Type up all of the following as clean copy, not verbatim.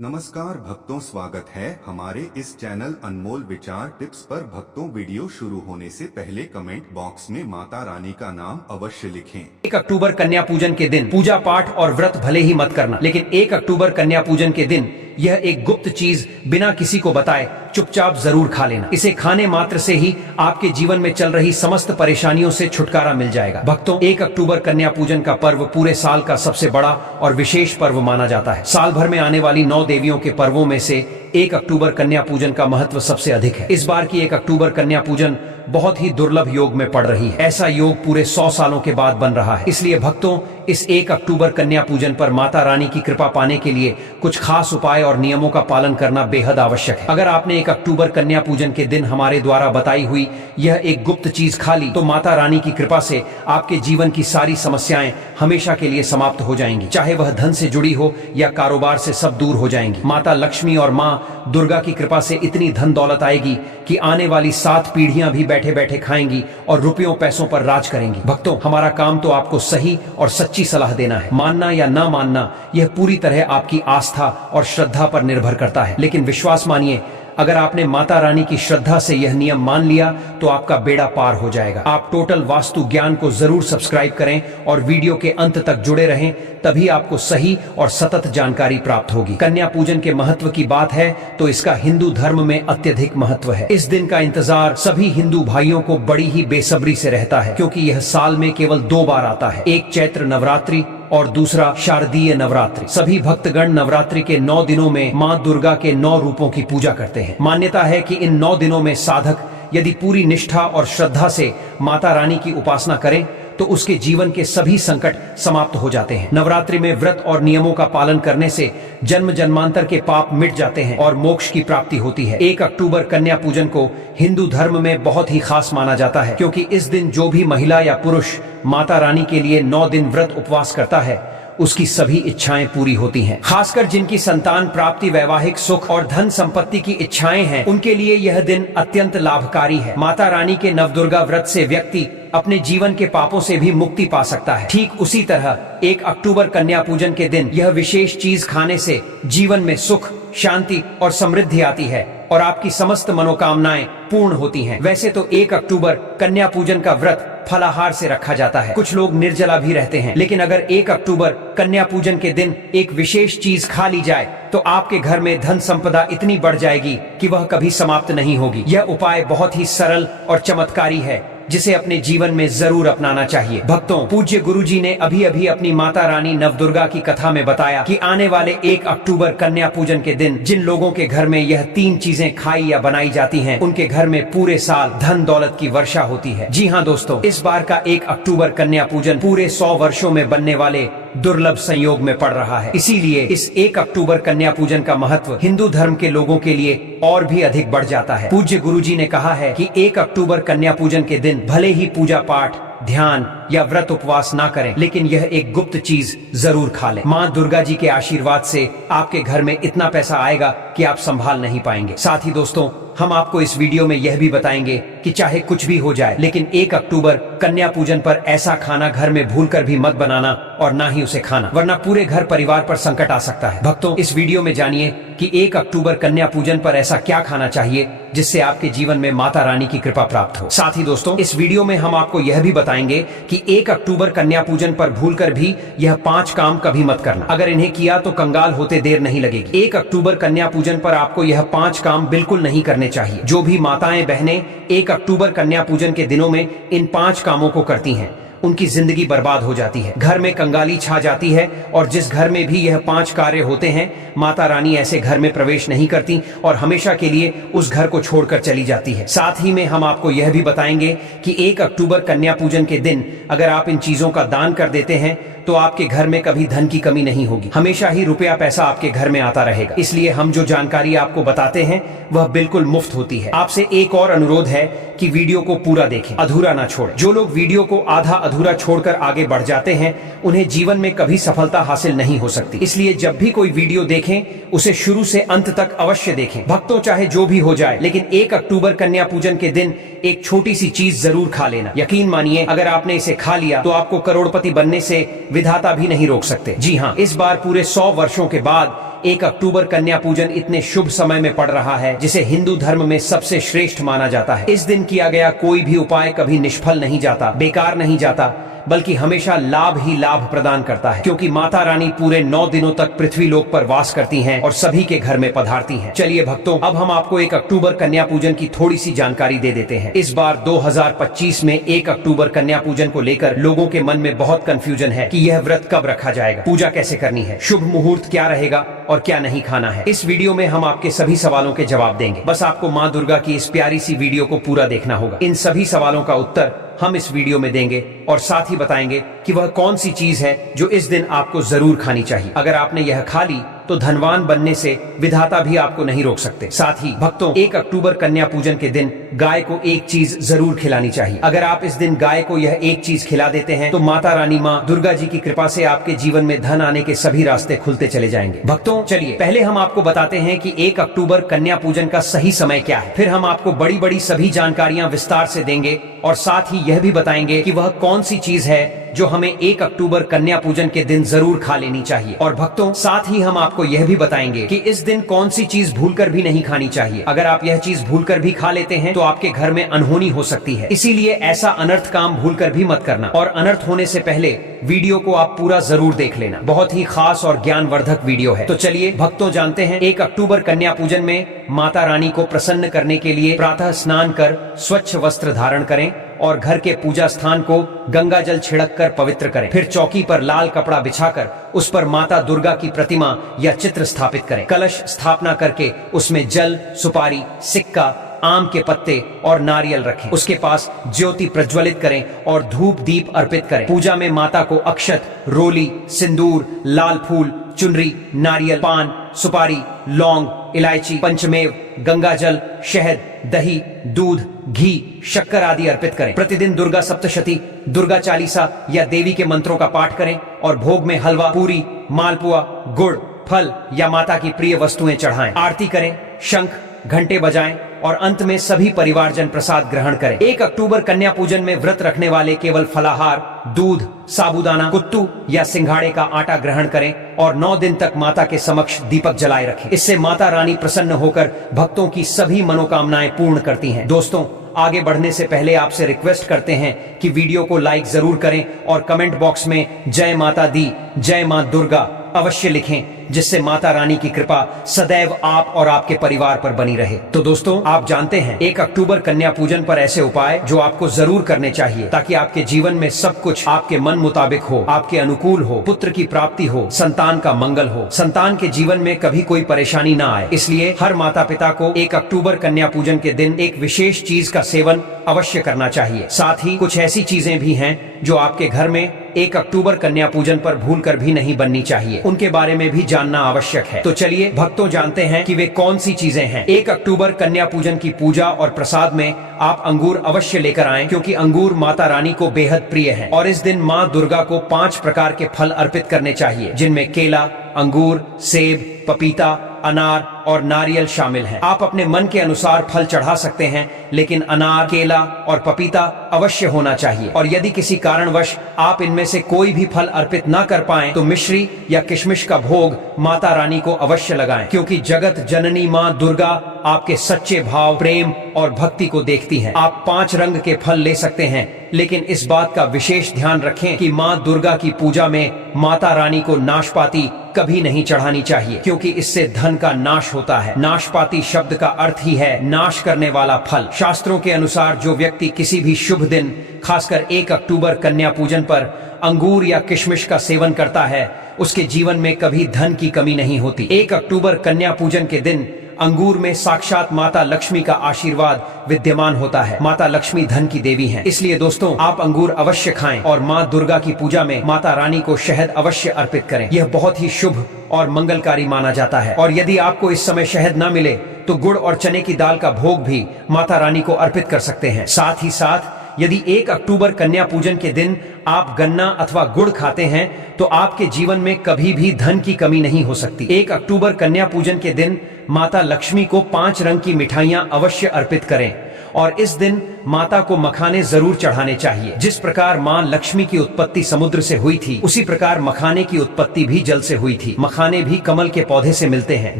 नमस्कार भक्तों, स्वागत है हमारे इस चैनल अनमोल विचार टिप्स पर। भक्तों, वीडियो शुरू होने से पहले कमेंट बॉक्स में माता रानी का नाम अवश्य लिखें। 1 अक्टूबर कन्या पूजन के दिन पूजा पाठ और व्रत भले ही मत करना, लेकिन 1 अक्टूबर कन्या पूजन के दिन यह एक गुप्त चीज बिना किसी को बताए चुपचाप जरूर खा लेना। इसे खाने मात्र से ही आपके जीवन में चल रही समस्त परेशानियों से छुटकारा मिल जाएगा। भक्तों, 1 अक्टूबर कन्या पूजन का पर्व पूरे साल का सबसे बड़ा और विशेष पर्व माना जाता है। साल भर में आने वाली 9 देवियों के पर्वों में से 1 अक्टूबर कन्या पूजन का महत्व सबसे अधिक है। इस बार की 1 अक्टूबर कन्या पूजन बहुत ही दुर्लभ योग में पड़ रही है। ऐसा योग पूरे 100 सालों के बाद बन रहा है। इसलिए भक्तों, इस 1 अक्टूबर कन्या पूजन पर माता रानी की कृपा पाने के लिए कुछ खास उपाय और नियमों का पालन करना बेहद आवश्यक है। अगर आपने 1 अक्टूबर कन्या पूजन के दिन हमारे द्वारा बताई हुई यह एक गुप्त चीज खा ली, तो माता रानी की कृपा से आपके जीवन की सारी समस्याएं हमेशा के लिए समाप्त हो जाएंगी। चाहे वह धन से जुड़ी हो या कारोबार से, सब दूर हो जाएंगी। माता लक्ष्मी और माँ दुर्गा की कृपा से इतनी धन दौलत आएगी कि आने वाली 7 पीढ़ियां भी बैठे बैठे खाएंगी और रुपयों पैसों पर राज करेंगी। भक्तों, हमारा काम तो आपको सही और सच्ची सलाह देना है। मानना या ना मानना यह पूरी तरह आपकी आस्था और श्रद्धा पर निर्भर करता है। लेकिन विश्वास मानिए, अगर आपने माता रानी की श्रद्धा से यह नियम मान लिया तो आपका बेड़ा पार हो जाएगा। आप टोटल वास्तु ज्ञान को जरूर सब्सक्राइब करें और वीडियो के अंत तक जुड़े रहें, तभी आपको सही और सतत जानकारी प्राप्त होगी। कन्या पूजन के महत्व की बात है तो इसका हिंदू धर्म में अत्यधिक महत्व है। इस दिन का इंतजार सभी हिंदू भाइयों को बड़ी ही बेसब्री से रहता है, क्योंकि यह साल में केवल 2 बार आता है। एक चैत्र नवरात्रि और दूसरा शारदीय नवरात्रि। सभी भक्तगण नवरात्रि के 9 दिनों में माँ दुर्गा के 9 रूपों की पूजा करते हैं। मान्यता है कि इन 9 दिनों में साधक यदि पूरी निष्ठा और श्रद्धा से माता रानी की उपासना करें तो उसके जीवन के सभी संकट समाप्त हो जाते हैं। नवरात्रि में व्रत और नियमों का पालन करने से जन्म जन्मांतर के पाप मिट जाते हैं और मोक्ष की प्राप्ति होती है। 1 अक्टूबर कन्या पूजन को हिंदू धर्म में बहुत ही खास माना जाता है, क्योंकि इस दिन जो भी महिला या पुरुष माता रानी के लिए 9 दिन व्रत उपवास करता है, उसकी सभी इच्छाएं पूरी होती हैं। खासकर जिनकी संतान प्राप्ति, वैवाहिक सुख और धन संपत्ति की इच्छाएं हैं, उनके लिए यह दिन अत्यंत लाभकारी है। माता रानी के नवदुर्गा व्रत से व्यक्ति अपने जीवन के पापों से भी मुक्ति पा सकता है। ठीक उसी तरह 1 अक्टूबर कन्या पूजन के दिन यह विशेष चीज खाने से जीवन में सुख, शांति और समृद्धि आती है और आपकी समस्त मनोकामनाएं पूर्ण होती हैं। वैसे तो 1 अक्टूबर कन्या पूजन का व्रत फलाहार से रखा जाता है, कुछ लोग निर्जला भी रहते हैं, लेकिन अगर 1 अक्टूबर कन्या पूजन के दिन एक विशेष चीज खा ली जाए तो आपके घर में धन संपदा इतनी बढ़ जाएगी कि वह कभी समाप्त नहीं होगी। यह उपाय बहुत ही सरल और चमत्कारी है, जिसे अपने जीवन में जरूर अपनाना चाहिए। भक्तों, पूज्य गुरुजी ने अभी अभी अपनी माता रानी नवदुर्गा की कथा में बताया कि आने वाले 1 अक्टूबर कन्या पूजन के दिन जिन लोगों के घर में यह 3 चीजें खाई या बनाई जाती हैं, उनके घर में पूरे साल धन दौलत की वर्षा होती है। जी हाँ दोस्तों, इस बार का 1 अक्टूबर कन्या पूजन पूरे 100 वर्षों में बनने वाले दुर्लभ संयोग में पड़ रहा है। इसीलिए इस 1 अक्टूबर कन्या पूजन का महत्व हिंदू धर्म के लोगों के लिए और भी अधिक बढ़ जाता है। पूज्य गुरुजी ने कहा है कि 1 अक्टूबर कन्या पूजन के दिन भले ही पूजा पाठ, ध्यान या व्रत उपवास ना करें, लेकिन यह एक गुप्त चीज जरूर खा लें। माँ दुर्गा जी के आशीर्वाद से आपके घर में इतना पैसा आएगा कि आप संभाल नहीं पाएंगे। साथ ही दोस्तों, हम आपको इस वीडियो में यह भी बताएंगे कि चाहे कुछ भी हो जाए, लेकिन 1 अक्टूबर कन्या पूजन पर ऐसा खाना घर में भूलकर भी मत बनाना और ना ही उसे खाना, वरना पूरे घर परिवार पर संकट आ सकता है। भक्तों, इस वीडियो में जानिए कि 1 अक्टूबर कन्या पूजन पर ऐसा क्या खाना चाहिए जिससे आपके जीवन में माता रानी की कृपा प्राप्त हो। साथ ही दोस्तों, इस वीडियो में हम आपको यह भी बताएंगे कि 1 अक्टूबर कन्या पूजन पर भूलकर भी यह 5 काम कभी मत करना। अगर इन्हें किया तो कंगाल होते देर नहीं लगेगी। 1 अक्टूबर कन्या पूजन पर आपको यह 5 काम बिल्कुल नहीं करने चाहिए। जो भी माताएं बहनें 1 अक्टूबर कन्या पूजन के दिनों में इन 5 कामों को करती हैं, उनकी जिंदगी बर्बाद हो जाती है, घर में कंगाली छा जाती है और जिस घर में भी यह 5 कार्य होते हैं, माता रानी ऐसे घर में प्रवेश नहीं करती और हमेशा के लिए उस घर को छोड़कर चली जाती है। साथ ही में हम आपको यह भी बताएंगे कि 1 अक्टूबर कन्या पूजन के दिन अगर आप इन चीजों का दान कर देते हैं तो आपके घर में कभी धन की कमी नहीं होगी, हमेशा ही रुपया पैसा आपके घर में आता रहेगा। इसलिए हम जो जानकारी आपको बताते हैं वह बिल्कुल मुफ्त होती है। आपसे एक और अनुरोध है कि वीडियो को पूरा देखें, अधूरा ना छोड़ें। जो लोग वीडियो को आधा अधूरा छोड़कर आगे बढ़ जाते हैं, उन्हें जीवन में कभी सफलता हासिल नहीं हो सकती। इसलिए जब भी कोई वीडियो देखें, उसे शुरू से अंत तक अवश्य देखें। भक्तों, चाहे जो भी हो जाए, लेकिन 1 अक्टूबर कन्या पूजन के दिन एक छोटी सी चीज जरूर खा लेना। यकीन मानिए, अगर आपने इसे खा लिया तो आपको करोड़पति बनने से विधाता भी नहीं रोक सकते। जी हाँ, इस बार पूरे 100 वर्षों के बाद 1 अक्टूबर कन्या पूजन इतने शुभ समय में पड़ रहा है जिसे हिंदू धर्म में सबसे श्रेष्ठ माना जाता है। इस दिन किया गया कोई भी उपाय कभी निष्फल नहीं जाता, बेकार नहीं जाता, बल्कि हमेशा लाभ ही लाभ प्रदान करता है, क्योंकि माता रानी पूरे 9 दिनों तक पृथ्वी लोक पर वास करती हैं और सभी के घर में पधारती हैं। चलिए भक्तों, अब हम आपको 1 अक्टूबर कन्या पूजन की थोड़ी सी जानकारी दे देते हैं। इस बार 2025 में 1 अक्टूबर कन्या पूजन को लेकर लोगों के मन में बहुत कंफ्यूजन है कि यह व्रत कब रखा जाएगा, पूजा कैसे करनी है, शुभ मुहूर्त क्या रहेगा और क्या नहीं खाना है। इस वीडियो में हम आपके सभी सवालों के जवाब देंगे। बस आपको माँ दुर्गा की इस प्यारी सी वीडियो को पूरा देखना होगा। इन सभी सवालों का उत्तर हम इस वीडियो में देंगे और साथ ही बताएंगे कि वह कौन सी चीज है जो इस दिन आपको जरूर खानी चाहिए। अगर आपने यह खा ली तो धनवान बनने से विधाता भी आपको नहीं रोक सकते। साथ ही भक्तों, 1 अक्टूबर कन्या पूजन के दिन गाय को एक चीज जरूर खिलानी चाहिए। अगर आप इस दिन गाय को यह एक चीज खिला देते हैं तो माता रानी माँ दुर्गा जी की कृपा से आपके जीवन में धन आने के सभी रास्ते खुलते चले जाएंगे। भक्तों चलिए पहले हम आपको बताते हैं कि 1 अक्टूबर कन्या पूजन का सही समय क्या है। फिर हम आपको बड़ी बड़ी सभी जानकारियां विस्तार से देंगे और साथ ही यह भी बताएंगे कि वह कौन सी चीज है जो हमें 1 अक्टूबर कन्या पूजन के दिन जरूर खा लेनी चाहिए। और भक्तों साथ ही हम आपको यह भी बताएंगे कि इस दिन कौन सी चीज भूलकर भी नहीं खानी चाहिए। अगर आप यह चीज भूलकर भी खा लेते हैं तो आपके घर में अनहोनी हो सकती है, इसीलिए ऐसा अनर्थ काम भूलकर भी मत करना। और अनर्थ होने से पहले वीडियो को आप पूरा जरूर देख लेना, बहुत ही खास और ज्ञानवर्धक वीडियो है। तो चलिए भक्तों जानते हैं 1 अक्टूबर कन्या पूजन में माता रानी को प्रसन्न करने के लिए प्रातः स्नान कर स्वच्छ वस्त्र धारण करें और घर के पूजा स्थान को गंगा जल छिड़क कर पवित्र करें। फिर चौकी पर लाल कपड़ा बिछाकर उस पर माता दुर्गा की प्रतिमा या चित्र स्थापित करें। कलश स्थापना करके उसमें जल, सुपारी, सिक्का, आम के पत्ते और नारियल रखें। उसके पास ज्योति प्रज्वलित करें और धूप दीप अर्पित करें। पूजा में माता को अक्षत, रोली, सिंदूर, लाल फूल, चुनरी, नारियल, पान, सुपारी, लौंग, इलायची, पंचमेव, गंगा जल, शहद, दही, दूध, घी, शक्कर आदि अर्पित करें। प्रतिदिन दुर्गा सप्तशती, दुर्गा चालीसा या देवी के मंत्रों का पाठ करें और भोग में हलवा, पूरी, मालपुआ, गुड़, फल या माता की प्रिय वस्तुएं चढ़ाएं। आरती करें, शंख घंटे बजाएं और अंत में सभी परिवारजन प्रसाद ग्रहण करें। 1 अक्टूबर कन्या पूजन में व्रत रखने वाले केवल फलाहार, दूध, साबूदाना, कुत्तू या सिंघाड़े का आटा ग्रहण करें और 9 दिन तक माता के समक्ष दीपक जलाए रखें। इससे माता रानी प्रसन्न होकर भक्तों की सभी मनोकामनाएं पूर्ण करती हैं। दोस्तों आगे बढ़ने से पहले आपसे रिक्वेस्ट करते हैं कि वीडियो को लाइक जरूर करें और कमेंट बॉक्स में जय माता दी, जय मां दुर्गा अवश्य लिखें, जिससे माता रानी की कृपा सदैव आप और आपके परिवार पर बनी रहे। तो दोस्तों आप जानते हैं 1 अक्टूबर कन्या पूजन पर ऐसे उपाय जो आपको जरूर करने चाहिए ताकि आपके जीवन में सब कुछ आपके मन मुताबिक हो, आपके अनुकूल हो, पुत्र की प्राप्ति हो, संतान का मंगल हो, संतान के जीवन में कभी कोई परेशानी ना आए। इसलिए हर माता पिता को 1 अक्टूबर कन्या पूजन के दिन एक विशेष चीज का सेवन अवश्य करना चाहिए। साथ ही कुछ ऐसी चीजें भी हैं जो आपके घर में 1 अक्टूबर कन्या पूजन पर भूलकर भी नहीं बननी चाहिए, उनके बारे में भी जानना आवश्यक है। तो चलिए भक्तों जानते हैं कि वे कौन सी चीजें हैं। 1 अक्टूबर कन्या पूजन की पूजा और प्रसाद में आप अंगूर अवश्य लेकर आएं, क्योंकि अंगूर माता रानी को बेहद प्रिय है। और इस दिन माँ दुर्गा को 5 प्रकार के फल अर्पित करने चाहिए, जिनमें केला, अंगूर, सेब, पपीता, अनार और नारियल शामिल हैं। आप अपने मन के अनुसार फल चढ़ा सकते हैं, लेकिन अनार, केला और पपीता अवश्य होना चाहिए। और यदि किसी कारणवश आप इनमें से कोई भी फल अर्पित ना कर पाएं, तो मिश्री या किशमिश का भोग माता रानी को अवश्य लगाएं, क्योंकि जगत जननी माँ दुर्गा आपके सच्चे भाव, प्रेम और भक्ति को देखती हैं। आप 5 रंग के फल ले सकते हैं, लेकिन इस बात का विशेष ध्यान रखें कि माँ दुर्गा की पूजा में माता रानी को नाशपाती कभी नहीं चढ़ानी चाहिए, क्योंकि इससे धन का नाश होता है। नाशपाती शब्द का अर्थ ही है नाश करने वाला फल। शास्त्रों के अनुसार जो व्यक्ति किसी भी शुभ दिन, खासकर 1 अक्टूबर कन्या पूजन पर अंगूर या किशमिश का सेवन करता है, उसके जीवन में कभी धन की कमी नहीं होती। 1 अक्टूबर कन्या पूजन के दिन अंगूर में साक्षात माता लक्ष्मी का आशीर्वाद विद्यमान होता है। माता लक्ष्मी धन की देवी हैं, इसलिए दोस्तों आप अंगूर अवश्य खाएं और माँ दुर्गा की पूजा में माता रानी को शहद अवश्य अर्पित करें। यह बहुत ही शुभ और मंगलकारी माना जाता है। और यदि आपको इस समय शहद न मिले तो गुड़ और चने की दाल का भोग भी माता रानी को अर्पित कर सकते हैं। साथ ही साथ यदि 1 अक्टूबर कन्या पूजन के दिन आप गन्ना अथवा गुड़ खाते हैं तो आपके जीवन में कभी भी धन की कमी नहीं हो सकती। 1 अक्टूबर कन्या पूजन के दिन माता लक्ष्मी को 5 रंग की मिठाइयां अवश्य अर्पित करें और इस दिन माता को मखाने जरूर चढ़ाने चाहिए। जिस प्रकार मां लक्ष्मी की उत्पत्ति समुद्र से हुई थी, उसी प्रकार मखाने की उत्पत्ति भी जल से हुई थी। मखाने भी कमल के पौधे से मिलते हैं।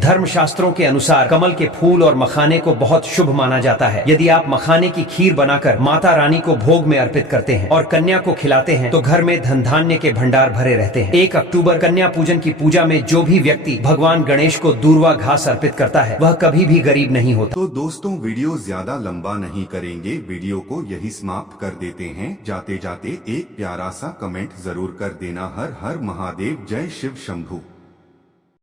धर्मशास्त्रों के अनुसार कमल के फूल और मखाने को बहुत शुभ माना जाता है। यदि आप मखाने की खीर बनाकर माता रानी को भोग में अर्पित करते हैं और कन्या को खिलाते हैं तो घर में धन धान्य के भंडार भरे रहते हैं। 1 अक्टूबर कन्या पूजन की पूजा में जो भी व्यक्ति भगवान गणेश को दूर्वा घास अर्पित करता है वह कभी भी गरीब नहीं होता। तो दोस्तों वीडियो ज्यादा लंबा नहीं करेंगे, वीडियो को यही समाप्त कर देते हैं। जाते जाते एक प्यारा सा कमेंट जरूर कर देना। हर हर महादेव, जय शिव शंभू।